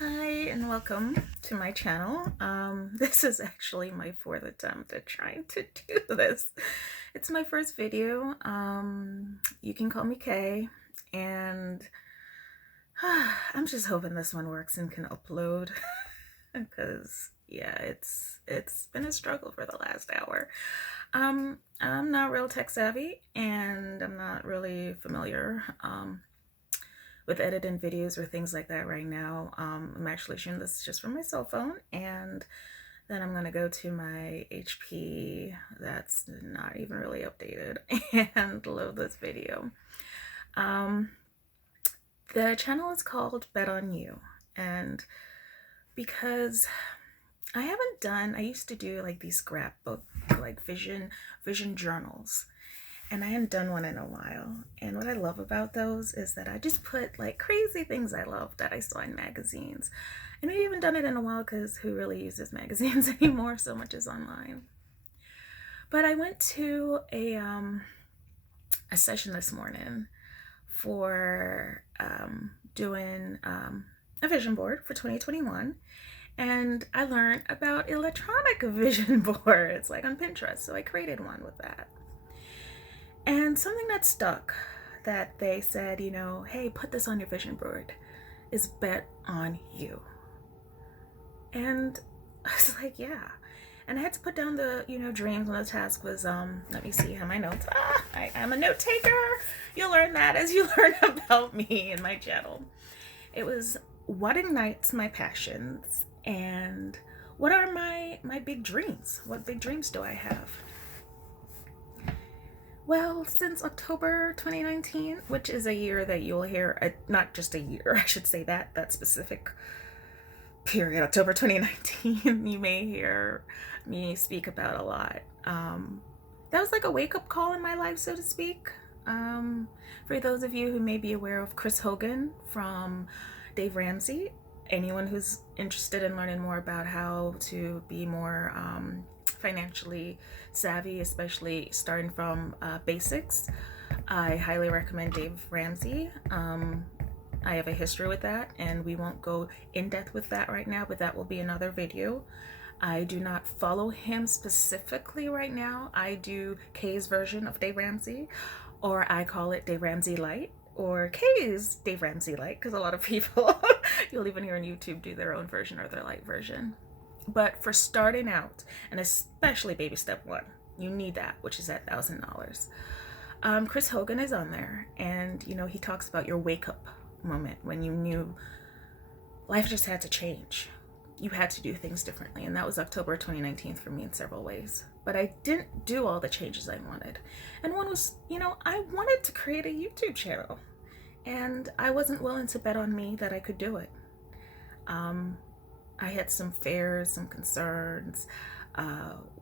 Hi and welcome to my channel. This is actually my fourth attempt at trying to do this. It's my first video. You can call me Kay, and I'm just hoping this one works and can upload because yeah, it's been a struggle for the last hour. I'm not real tech savvy and I'm not really familiar with editing videos or things like that right now. I'm actually shooting this just from my cell phone, and then I'm gonna go to my HP that's not even really updated and load this video. Um, the channel is called Bet on You, and because I used to do like these scrapbook, like vision journals, and I hadn't done one in a while. And what I love about those is that I just put like crazy things I love that I saw in magazines. And I haven't done it in a while because who really uses magazines anymore? So much is online. But I went to a session this morning for doing a vision board for 2021. And I learned about electronic vision boards, like on Pinterest. So I created one with that. And something that stuck, that they said, hey, put this on your vision board, is bet on you. And I was like, yeah. And I had to put down the, dreams when the task was, let me see how my notes. I am a note taker. You'll learn that as you learn about me and my channel. It was what ignites my passions and what are my big dreams? What big dreams do I have? Well, since October 2019, which is a year that you'll hear, not just a year, I should say that specific period, October 2019, you may hear me speak about a lot. That was like a wake-up call in my life, so to speak. For those of you who may be aware of Chris Hogan from Dave Ramsey, anyone who's interested in learning more about how to be more financially savvy, especially starting from basics, I highly recommend Dave Ramsey. I have a history with that, and we won't go in depth with that right now, but that will be another video. I do not follow him specifically right now. I do Kay's version of Dave Ramsey, or I call it Dave Ramsey Light, or Kay's Dave Ramsey Light, because a lot of people, you'll even hear on YouTube, do their own version or their light version. But for starting out, and especially baby step one, you need that, which is at $1,000. Chris Hogan is on there, and he talks about your wake up moment when you knew life just had to change. You had to do things differently, and that was October 2019 for me in several ways. But I didn't do all the changes I wanted. And one was, I wanted to create a YouTube channel, and I wasn't willing to bet on me that I could do it. I had some fears, some concerns.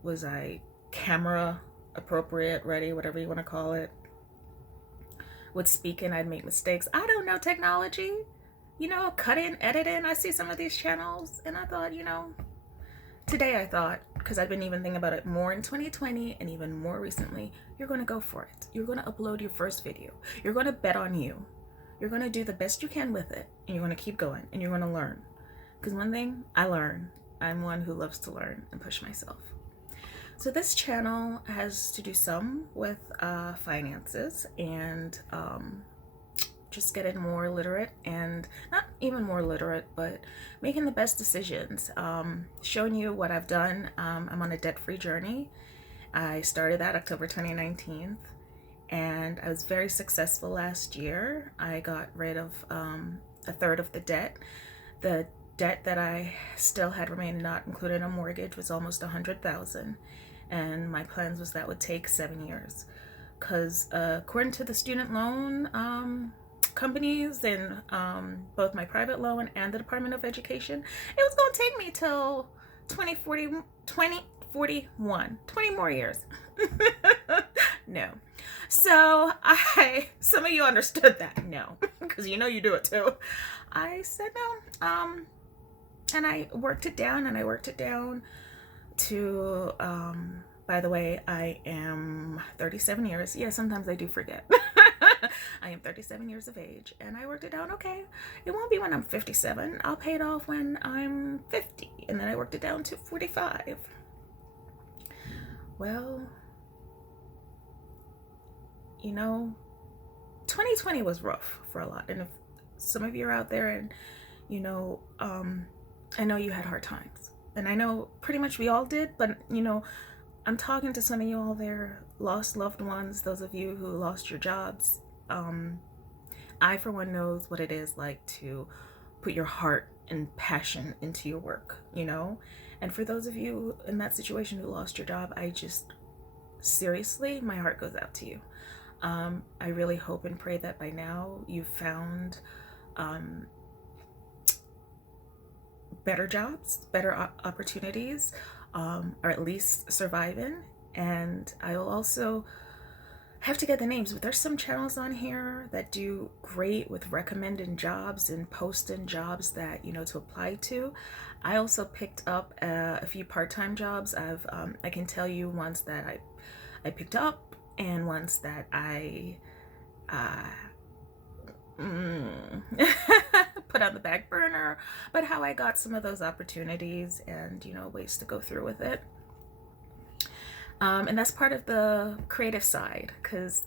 Was I camera appropriate, ready, whatever you want to call it? With speaking, I'd make mistakes. I don't know technology. Cutting, editing. I see some of these channels, and I thought, today I thought, because I've been even thinking about it more in 2020 and even more recently, you're going to go for it. You're going to upload your first video. You're going to bet on you. You're going to do the best you can with it, and you're going to keep going, and you're going to learn. Because one thing, I learn. I'm one who loves to learn and push myself. So this channel has to do some with finances and just getting more literate, and not even more literate, but making the best decisions. Showing you what I've done. I'm on a debt-free journey. I started that October 2019, and I was very successful last year. I got rid of a third of the debt. The debt that I still had remaining, not including a mortgage, was almost $100,000, and my plans was that would take 7 years, because according to the student loan companies and both my private loan and the Department of Education, it was going to take me till 2041, 20 more years. No. So some of you understood that. No, because you do it too. I said no. And I worked it down, to, by the way, I am 37 years. Yeah, sometimes I do forget. I am 37 years of age, and I worked it down. Okay, it won't be when I'm 57. I'll pay it off when I'm 50, and then I worked it down to 45. Well, you know, 2020 was rough for a lot, and if some of you are out there and I know you had hard times, and I know pretty much we all did, but I'm talking to some of you all there, lost loved ones, those of you who lost your jobs. I, for one, knows what it is like to put your heart and passion into your work, and for those of you in that situation who lost your job, I just, seriously, my heart goes out to you. I really hope and pray that by now you've found better jobs, better opportunities, or at least surviving. And I will also have to get the names, but there's some channels on here that do great with recommending jobs and posting jobs that to apply to. I also picked up a few part-time jobs. I can tell you ones that I picked up and ones that I put on the back burner, but how I got some of those opportunities and ways to go through with it. And that's part of the creative side, because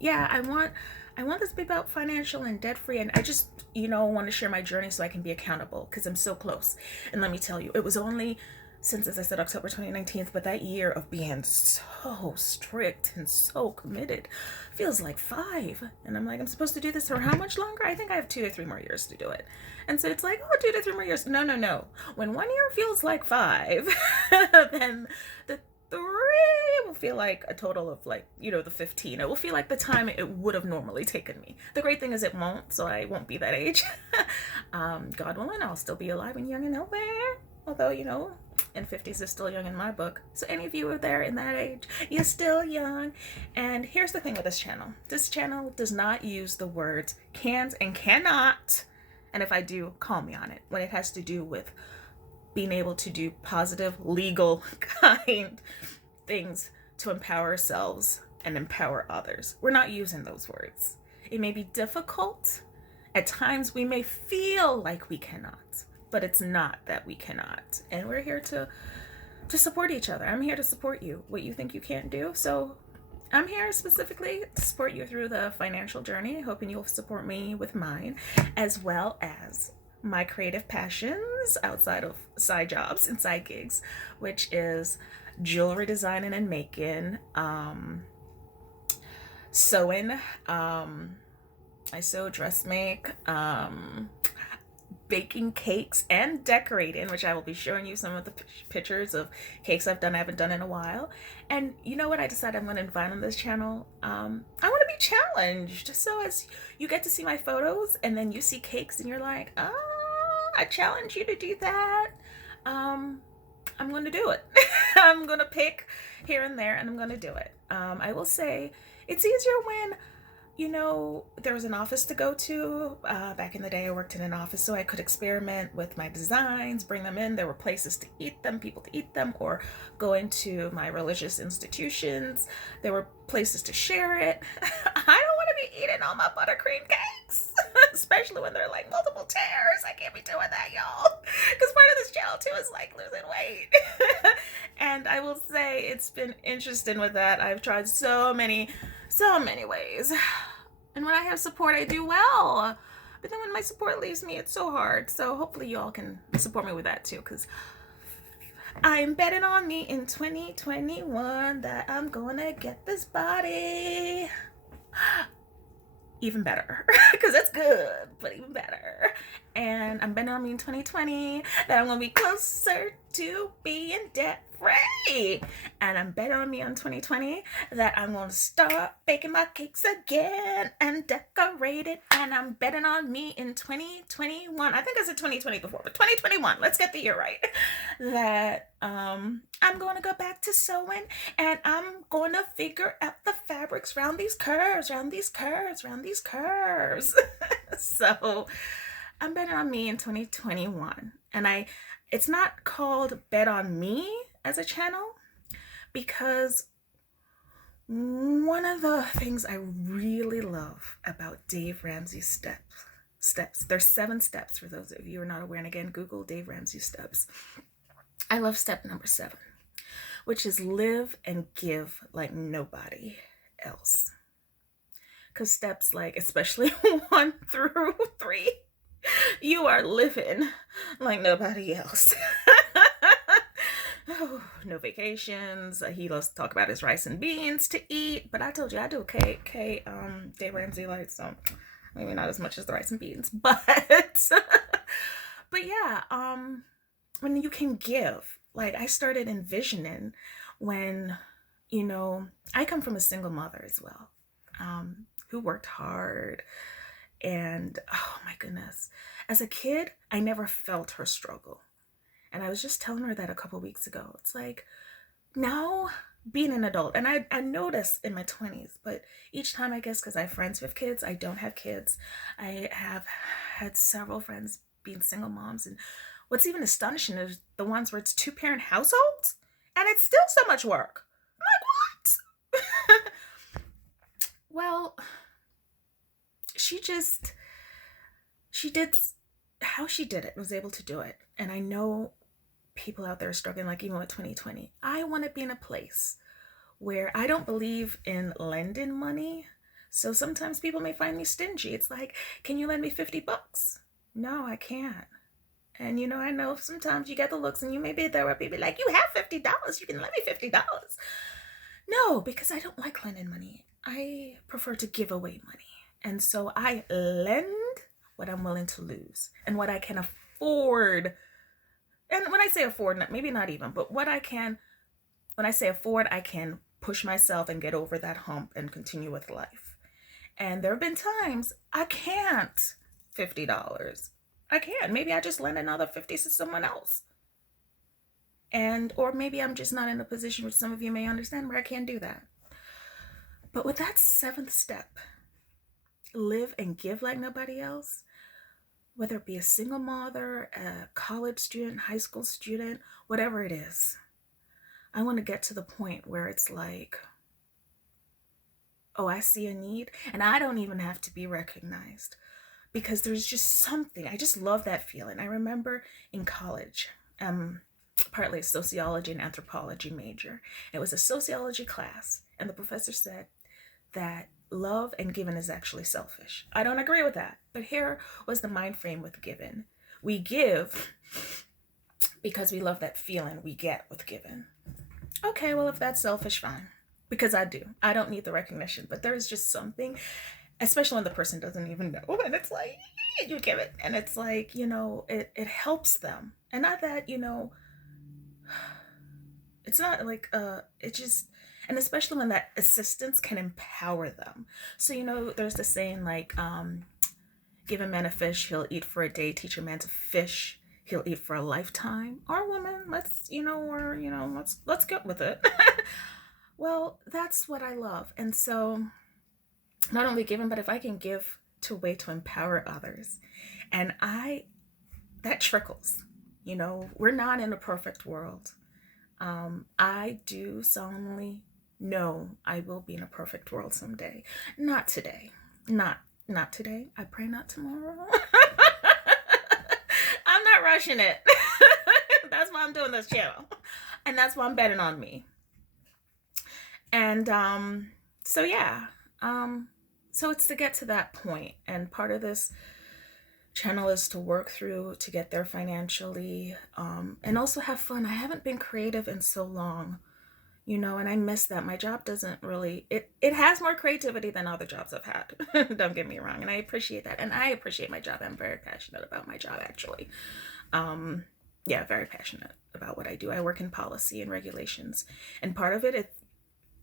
yeah, I want this to be about financial and debt free, and I just want to share my journey so I can be accountable, because I'm so close. And let me tell you, it was only since, as I said, October 2019, but that year of being so strict and so committed feels like 5. And I'm like, I'm supposed to do this for how much longer? I think I have 2 to 3 more years to do it. And so it's like, oh, 2 to 3 more years. No. When 1 year feels like 5, then the 3 will feel like a total of the 15. It will feel like the time it would have normally taken me. The great thing is it won't, so I won't be that age. God willing, I'll still be alive and young and healthy. Although, and 50s is still young in my book. So any of you are there in that age, you're still young. And here's the thing with this channel. This channel does not use the words cans and cannot. And if I do, call me on it. When it has to do with being able to do positive, legal kind things to empower ourselves and empower others. We're not using those words. It may be difficult. At times we may feel like we cannot, but it's not that we cannot. And we're here to support each other. I'm here to support you, what you think you can't do. So I'm here specifically to support you through the financial journey, hoping you'll support me with mine, as well as my creative passions outside of side jobs and side gigs, which is jewelry designing and making, sewing, I sew, dress make, baking cakes, and decorating, which I will be showing you some of the pictures of cakes I've done I haven't done in a while. And you know what I decided I'm going to invite on this channel? I want to be challenged. So as you get to see my photos and then you see cakes and you're like, I challenge you to do that. I'm going to do it. I'm going to pick here and there and I'm going to do it. I will say it's easier when there was an office to go to. Back in the day, I worked in an office, so I could experiment with my designs, bring them in. There were places to eat them, people to eat them, or go into my religious institutions. There were places to share it. I don't want to be eating all my buttercream cakes, especially when they're like multiple tears. I can't be doing that, y'all, because part of this channel too is like losing weight. And I will say it's been interesting with that. I've tried so many ways. And when I have support, I do well. But then when my support leaves me, it's so hard. So hopefully you all can support me with that too, because I'm betting on me in 2021 that I'm gonna get this body even better, because it's good, but even better. And I'm betting on me in 2020 that I'm gonna be closer to being debt free. And I'm betting on me on 2020 that I'm gonna start baking my cakes again and decorate it. And I'm betting on me in 2021. I think I said 2020 before, but 2021. Let's get the year right. That I'm gonna go back to sewing and I'm gonna figure out the fabrics around these curves, around these curves, around these curves. So I'm betting on me in 2021. And it's not called Bet on Me as a channel, because One of the things I really love about Dave Ramsey's steps. There's 7 steps for those of you who are not aware. And again, Google Dave Ramsey steps. I love step number 7, which is live and give like nobody else. Because steps like, especially 1 through 3, you are living like nobody else. Oh, no vacations. He loves to talk about his rice and beans to eat, but I told you I do Dave Ramsey lights, so maybe not as much as the rice and beans, but but yeah, when you can give, like I started envisioning when, I come from a single mother as well, who worked hard, and oh my goodness, as a kid, I never felt her struggle. And I was just telling her that a couple weeks ago. It's like now being an adult, and I noticed in my 20s, but each time, I guess, because I have friends with kids, I don't have kids. I have had several friends being single moms. And what's even astonishing is the ones where it's 2-parent households and it's still so much work. I'm like, what? Well, she did how she did it, was able to do it. And I know people out there are struggling, like even with 2020. I want to be in a place where I don't believe in lending money. So sometimes people may find me stingy. It's like, can you lend me $50? No, I can't. And I know sometimes you get the looks and you may be there where people be like, you have $50, you can lend me $50. No, because I don't like lending money. I prefer to give away money. And so I lend what I'm willing to lose and what I can afford. And when I say afford, maybe not even, but when I say afford, I can push myself and get over that hump and continue with life. And there have been times I can't $50. I can't. Maybe I just lend another 50 to someone else. Or maybe I'm just not in a position, which some of you may understand, where I can't do that. But with that 7th step, live and give like nobody else, whether it be a single mother, a college student, high school student, whatever it is, I want to get to the point where it's like, oh, I see a need, and I don't even have to be recognized, because there's just something. I just love that feeling. I remember in college, partly a sociology and anthropology major. It was a sociology class, and the professor said that love and giving is actually selfish. I don't agree with that, but here was the mind frame with giving. We give because we love that feeling we get with giving. Okay, well, if that's selfish, fine. Because I do. I don't need the recognition, but there is just something, especially when the person doesn't even know, and it's like, you give it, and it's like, it helps them. And not that, it's not like, it just, and especially when that assistance can empower them. So, there's the saying like, give a man a fish, he'll eat for a day. Teach a man to fish, he'll eat for a lifetime. Or woman, let's get with it. Well, that's what I love. And so not only giving, but if I can give to a way to empower others, and that trickles. We're not in a perfect world. I do solemnly know I will be in a perfect world someday. Not today. Not today. I pray not tomorrow. I'm not rushing it. That's why I'm doing this channel. And that's why I'm betting on me. And so yeah. So it's to get to that point. And part of this channel is to work through to get there financially, and also have fun. I haven't been creative in so long, and I miss that. My job doesn't really, it has more creativity than other jobs I've had. Don't get me wrong. And I appreciate that. And I appreciate my job. I'm very passionate about my job, actually. Yeah, very passionate about what I do. I work in policy and regulations. And part of it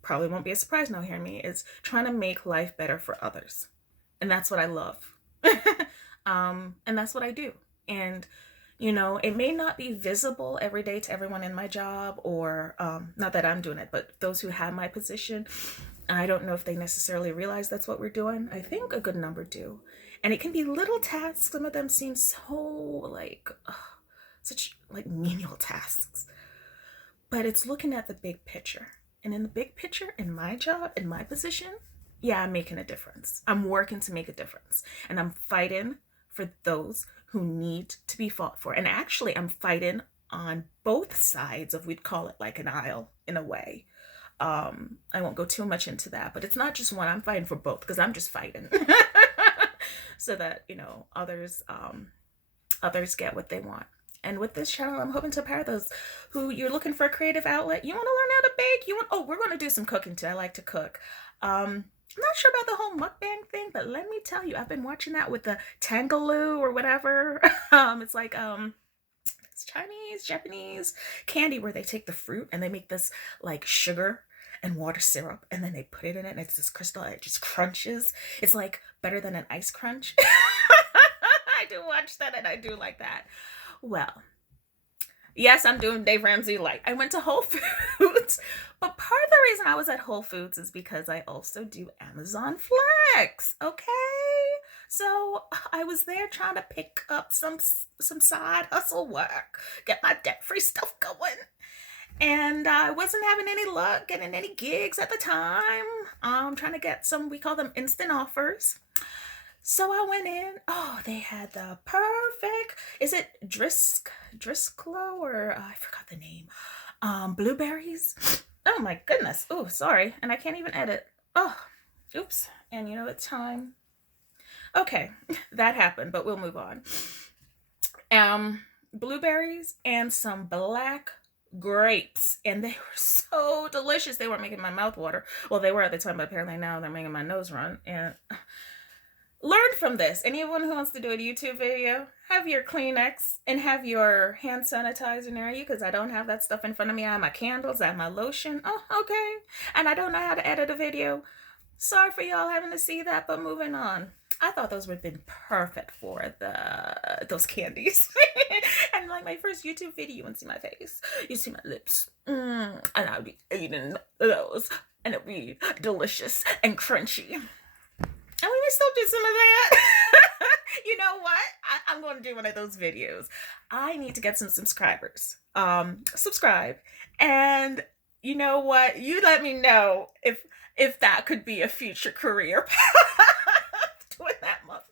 probably won't be a surprise now hearing me, is trying to make life better for others. And that's what I love. And that's what I do. And, it may not be visible every day to everyone in my job, or not that I'm doing it, but those who have my position, I don't know if they necessarily realize that's what we're doing. I think a good number do. And it can be little tasks. Some of them seem so like, such like menial tasks. But it's looking at the big picture. And in the big picture, in my job, in my position, yeah, I'm making a difference. I'm working to make a difference. And I'm fighting for those who need to be fought for. And actually, I'm fighting on both sides of, we'd call it like an aisle in a way. I won't go too much into that, but it's not just one. I'm fighting for both because I'm just fighting so that, you know, others get what they want. And with this channel, I'm hoping to empower those who you're looking for a creative outlet. You want to learn how to bake? Oh, we're going to do some cooking too. I like to cook. I'm not sure about the whole mukbang thing, but let me tell you, I've been watching that with the Tangaloo or whatever. It's like, it's Chinese, Japanese candy where they take the fruit and they make this like sugar and water syrup and then they put it in it and it's this crystal and it just crunches. It's like better than an ice crunch. I do watch that and I do like that. Well, yes, I'm doing Dave Ramsey light. I went to Whole Foods, but part of the reason I was at Whole Foods is because I also do Amazon Flex, okay? So I was there trying to pick up some side hustle work, get my debt-free stuff going. And I wasn't having any luck getting any gigs at the time. Trying to get some, we call them instant offers. So I went in. Oh, they had the perfect, is it Driscoll or I forgot the name. Blueberries. Oh my goodness. Oh, sorry. And I can't even edit. Oh, oops. And you know it's time. Okay, that happened, but we'll move on. Blueberries and some black grapes, and they were so delicious. They weren't making my mouth water. Well, they were at the time, but apparently now they're making my nose run. And learn from this. Anyone who wants to do a YouTube video, have your Kleenex and have your hand sanitizer near you, because I don't have that stuff in front of me. I have my candles, I have my lotion. Oh, okay. And I don't know how to edit a video. Sorry for y'all having to see that, but moving on. I thought those would have been perfect for those candies. And like my first YouTube video, you wouldn't see my face. You see my lips. And I would be eating those. And it would be delicious and crunchy. And we may still do some of that. You know what? I'm going to do one of those videos. I need to get some subscribers. Subscribe. And you know what? You let me know if that could be a future career path. Doing that mukbang.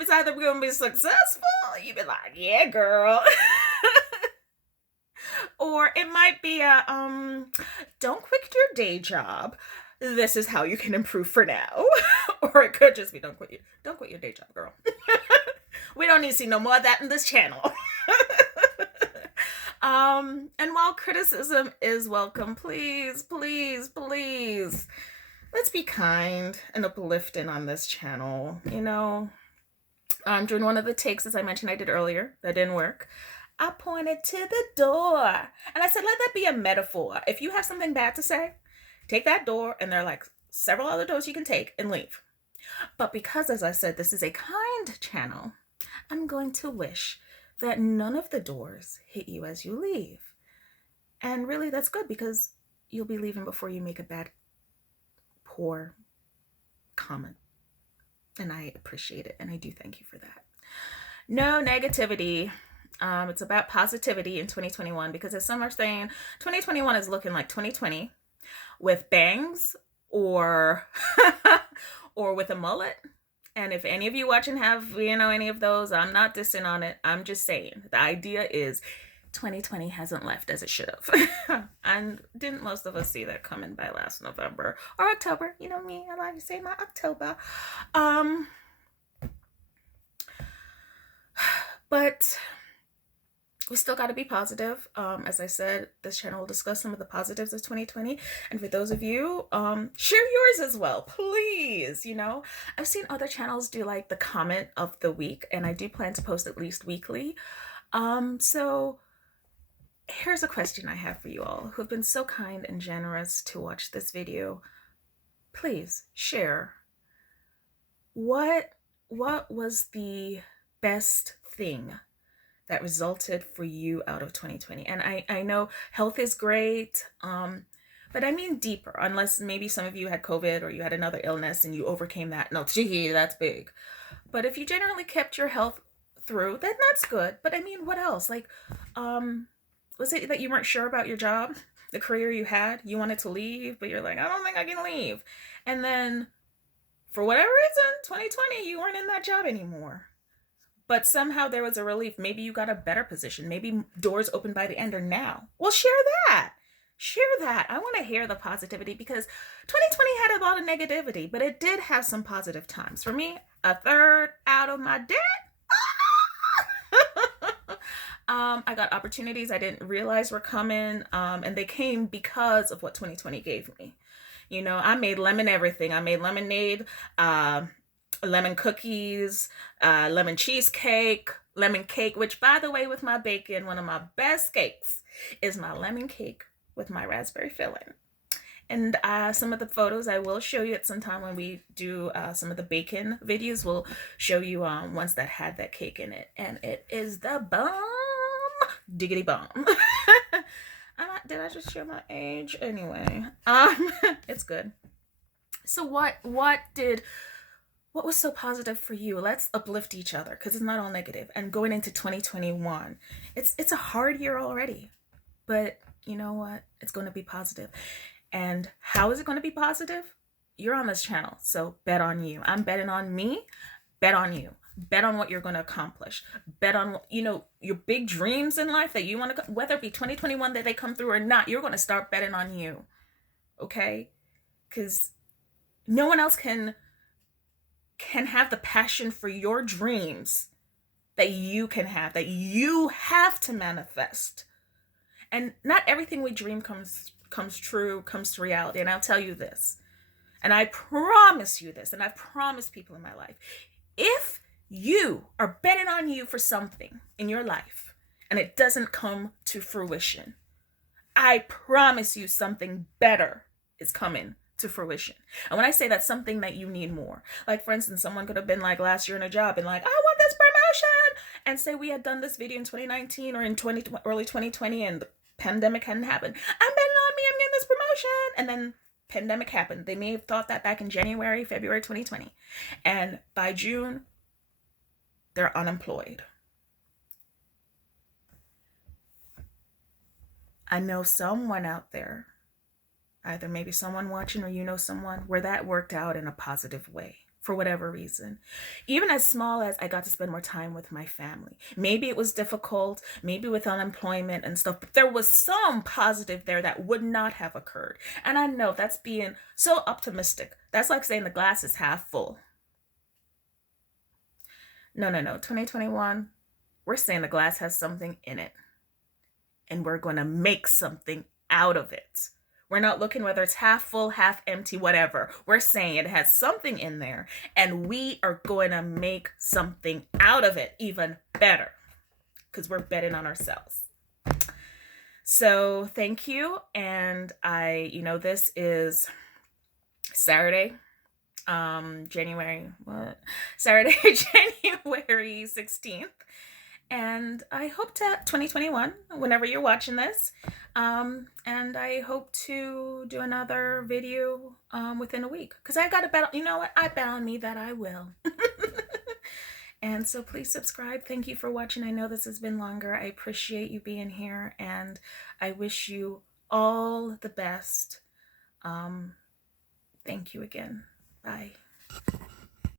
It's either we're going to be successful, you'd be like, yeah, girl. Or it might be a, don't quit your day job. This is how you can improve for now. Or it could just be don't quit your day job, girl. We don't need to see no more of that in this channel. And while criticism is welcome, please, please, please, let's be kind and uplifting on this channel. You know, during one of the takes, as I mentioned I did earlier, that didn't work, I pointed to the door and I said, let that be a metaphor. If you have something bad to say, take that door, and there are like several other doors you can take and leave. But because, as I said, this is a kind channel, I'm going to wish that none of the doors hit you as you leave. And really, that's good, because you'll be leaving before you make a bad, poor comment. And I appreciate it, and I do thank you for that. No negativity. It's about positivity in 2021, because as some are saying, 2021 is looking like 2020 with bangs or or with a mullet. And if any of you watching have, you know, any of those, I'm not dissing on it. I'm just saying the idea is 2020 hasn't left as it should have. And didn't most of us see that coming by last November or October? You know me, I like to say my October. But we still got to be positive. As I said, this channel will discuss some of the positives of 2020. And for those of you, share yours as well, please. You know, I've seen other channels do like the comment of the week, and I do plan to post at least weekly. So here's a question I have for you all who have been so kind and generous to watch this video. Please share. What was the best thing that resulted for you out of 2020? And I know health is great, but I mean deeper, unless maybe some of you had COVID or you had another illness and you overcame that. No, gee, that's big. But if you generally kept your health through, then that's good. But I mean, what else? Like, Was it that you weren't sure about your job, the career you had? You wanted to leave, but you're like, I don't think I can leave. And then for whatever reason, 2020, you weren't in that job anymore. But somehow there was a relief. Maybe you got a better position. Maybe doors opened by the end or now. Well, share that. Share that. I want to hear the positivity, because 2020 had a lot of negativity, but it did have some positive times. For me, a third out of my debt. I got opportunities I didn't realize were coming, and they came because of what 2020 gave me. You know, I made lemon everything. I made lemonade, lemon cookies, lemon cheesecake, lemon cake, which, by the way, with my bacon, one of my best cakes is my lemon cake with my raspberry filling. And some of the photos I will show you at some time when we do some of the bacon videos. We'll show you ones that had that cake in it. And it is the bomb. Diggity bomb. Did I just show my age? Anyway, it's good. So what was so positive for you? Let's uplift each other, because it's not all negative. And going into 2021, it's a hard year already, but you know what? It's going to be positive. And how is it going to be positive? You're on this channel, so bet on you. I'm betting on me. Bet on you. Bet on what you're going to accomplish. Bet on, you know, your big dreams in life that you want to, whether it be 2021 that they come through or not, you're going to start betting on you. Okay? Because no one else can have the passion for your dreams that you can have, that you have to manifest. And not everything we dream comes true, comes to reality. And I'll tell you this, and I promise you this, and I've promised people in my life, if you are betting on you for something in your life and it doesn't come to fruition, I promise you something better is coming to fruition. And when I say that's something that you need more, like for instance, someone could have been like last year in a job and like, I want this promotion, and say we had done this video in 2019 or in early 2020 and the pandemic hadn't happened. I'm betting on me, I'm getting this promotion. And then pandemic happened. They may have thought that back in January, February 2020. And by June, they're unemployed. I know someone out there, either maybe someone watching or you know someone, where that worked out in a positive way for whatever reason. Even as small as I got to spend more time with my family. Maybe it was difficult, maybe with unemployment and stuff, but there was some positive there that would not have occurred. And I know that's being so optimistic. That's like saying the glass is half full. No. 2021, we're saying the glass has something in it. And we're going to make something out of it. We're not looking whether it's half full, half empty, whatever. We're saying it has something in there, and we are going to make something out of it even better, because we're betting on ourselves. So thank you. And this is Saturday, January 16th. And I hope to 2021, whenever you're watching this, and I hope to do another video within a week, because I got to bet, you know what, I bet on me that I will. And so please subscribe. Thank you for watching. I know this has been longer. I appreciate you being here, and I wish you all the best. Thank you again. Bye.